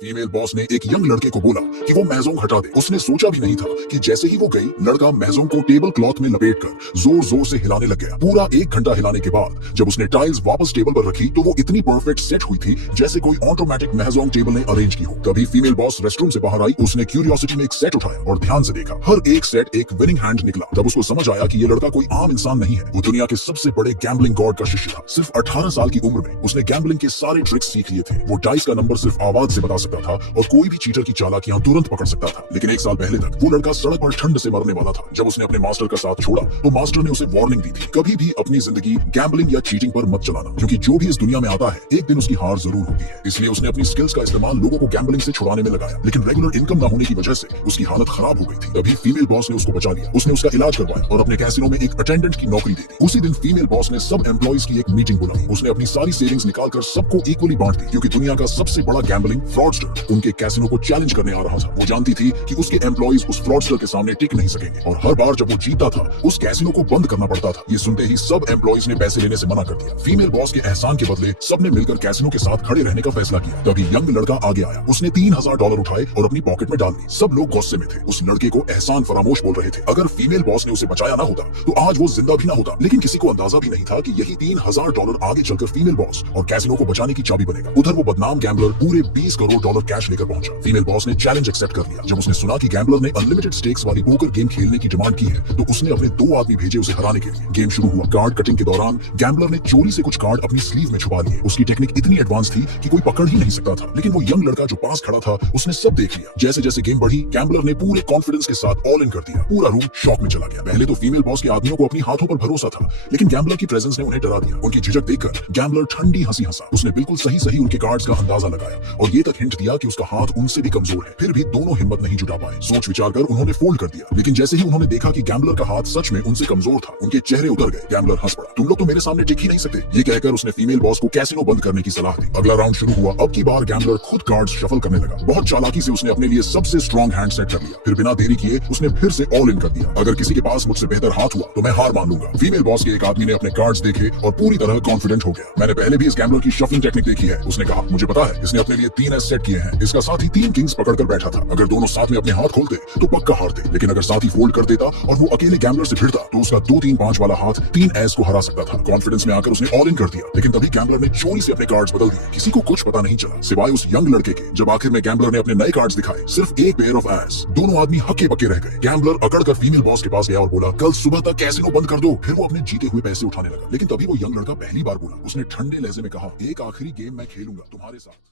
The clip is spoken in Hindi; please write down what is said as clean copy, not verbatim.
फीमेल बॉस ने एक यंग लड़के को बोला कि वो महजोंग हटा दे। उसने सोचा भी नहीं था कि जैसे ही वो गई, लड़का महजोंग को टेबल क्लॉथ में लपेटकर जोर जोर से हिलाने लग गया। पूरा 1 घंटा हिलाने के बाद जब उसने टाइल्स वापस टेबल पर रखी तो वो इतनी परफेक्ट सेट हुई थी जैसे कोई ऑटोमेटिक महजोंग टेबल ने अरेंज की हो। तभी फीमेल बॉस रेस्टरूम से बाहर आई। उसने क्यूरियोसिटी में एक सेट उठाया और ध्यान से देखा। हर एक सेट एक विनिंग हैंड निकला। तब उसको समझ आया कि ये लड़का कोई आम इंसान नहीं है, वो दुनिया के सबसे बड़े गैम्बलिंग गॉड का शिष्य था। सिर्फ 18 साल की उम्र में उसने गैम्बलिंग के सारे ट्रिक्स सीख लिए थे। वो डाइस का नंबर सिर्फ आवाज से बता सकता था और कोई भी चीटर की चालाकियां तुरंत पकड़ सकता था। लेकिन 1 साल पहले तक वो लड़का सड़क पर ठंड से मरने वाला था। जब उसने अपने मास्टर का साथ छोड़ा तो मास्टर ने उसे वार्निंग दी थी, कभी भी अपनी जिंदगी गैम्बलिंग या चीटिंग पर मत चलाना, क्योंकि जो भी इस दुनिया में आता है एक दिन उसकी हार जरूर होती है। इसलिए उसने अपनी स्किल्स का इस्तेमाल लोगों को गैम्बलिंग से छुड़ाने में लगाया। लेकिन रेगुलर इनकम न होने की वजह से उसकी हालत खराब हो गई थी। तभी फीमेल बॉस ने उसको बचा लिया। उसने उसका इलाज करवाया और अपने कैसीनो में एक अटेंडेंट की नौकरी दे दी। उसी दिन फीमेल बॉस ने सब एम्प्लॉइज की एक मीटिंग बुलाई। उसने अपनी सारी सेविंग्स निकालकर सबको इक्वली बांट दी, क्योंकि दुनिया का सबसे बड़ा गैम्बलिंग फ्रॉडस्टर उनके कैसीनो को चैलेंज करने आ रहा था। वो जानती थी कि उसके एम्प्लॉइज उस फ्रॉडस्टर के सामने टिक नहीं सकेंगे और हर बार जब वो जीतता था उस कैसीनो को बंद करना पड़ता था। ये सुनते ही सब एम्प्लॉइज ने पैसे लेने से मना कर दिया। फीमेल बॉस के एहसान के बदले सबने मिलकर कैसीनो के साथ खड़े रहने का फैसला किया। तभी यंग लड़का आगे आया। उसने $3000 उठाए और अपनी पॉकेट में डाल दी। सब लोग गुस्से में थे। उस लड़के को एहसान फरामोश बोल रहे थे। अगर फीमेल बॉस ने उसे बचाया ना होता तो आज वो जिंदा भी ना होता। लेकिन किसी को अंदाजा भी नहीं था कि यही $3000 आगे चलकर फीमेल बॉस और कैसीनो को बचाने की चाबी बनेगा। उधर वो बदनाम गैम्बलर पूरे $20 करोड़ कैश लेकर पहुंचा। फीमेल बॉस ने चैलेंज एक्सेप्ट कर लिया। जब उसने सुना कि गैम्बलर ने अनलिमिटेड स्टेक्स वाली पोकर गेम खेलने की डिमांड की है तो उसने अपने 2 आदमी भेजे उसे हराने के लिए। गेम शुरू हुआ। कार्ड कटिंग के दौरान गैम्बलर ने चोरी से कुछ कार्ड अपनी स्लीव में छुपा लिए। उसकी टेक्निक इतनी एडवांस थी कि कोई पकड़ ही नहीं सकता था। लेकिन वो यंग लड़का जो पास खड़ा था उसने सब देख लिया। जैसे जैसे गेम बढ़ी, गैम्बलर ने पूरे कॉन्फिडेंस के साथ ऑल इन कर दिया। पूरा रूम शॉक में चला गया। पहले तो फीमेल बॉस के आदमियों को अपनी हाथों पर भरोसा था, लेकिन गैम्बलर की प्रेजेंस ने उन्हें डरा दिया। उनकी झिझक देखकर गैम्बलर ठंडी हंसी हंसा। उसने बिल्कुल सही उनके कार्ड्स का अंदाजा लगाया और ये तक हिंट दिया कि उसका हाथ उनसे भी कमजोर है। फिर भी दोनों हिम्मत नहीं जुटा पाए। सोच विचार कर उन्होंने फोल्ड कर दिया। लेकिन जैसे ही उन्होंने देखा कि गैम्बलर का हाथ सच में उनसे कमजोर था, उनके चेहरे उतर गए। गैम्बलर हंस पड़ा। तुम लोग तो मेरे सामने टिक ही नहीं सकते। ये कहकर उसने फीमेल बॉस को कैसीनो बंद करने की सलाह दी। अगला राउंड शुरू हुआ। अब की बार गैम्बलर खुद कार्ड्स शफल करने लगा। बहुत चालाकी से उसने अपने लिए सबसे स्ट्रॉन्ग हैंड सेट कर लिया। फिर बिना देरी किए उसने फिर से ऑल इन कर दिया। अगर किसी के पास मुझसे बेहतर हाथ हुआ तो मैं हार मान लूंगा। फीमेल बॉस के एक आदमी ने अपने कार्ड्स देखे और पूरी तरह कॉन्फिडेंट हो गया। मैंने पहले भी इस गैम्बलर की शफलिंग टेक्निक देखी है, उसने कहा। मुझे पता है, इसने अपने लिए 3 एस सेट किए हैं। इसका साथी 3 किंग्स पकड़कर बैठा था। अगर दोनों साथ में अपने हाथ खोलते तो पक्का हारते, लेकिन अगर साथी फोल्ड कर देता और वो अकेले गैम्बलर से भिड़ता तो उसका 2-3-5 वाला हाथ 3 एस को हरा सकता था। कॉन्फिडेंस में आकर उसने ऑल इन कर दिया। लेकिन तभी गैम्बलर ने चोरी से अपने कार्ड्स बदल दिए। किसी को कुछ पता नहीं चला सिवाय उस यंग लड़के के। जब आखिर में गैम्बलर ने अपने नए कार्ड्स दिखाए, सिर्फ एक पेयर ऑफ एस। दोनों आदमी हक्के बक्के रह गए। गैम्बलर अकड़कर फीमेल बॉस के पास गया और बोला, कल सुबह तक कैसीनो बंद कर दो। फिर वो अपने जीते हुए पैसे उठाने लगा। लेकिन तभी वो यंग लड़का पहली बार बोला। उसने ठंडे लहजे में कहा, एक आखिरी गेम मैं खेलूंगा तुम्हारे साथ।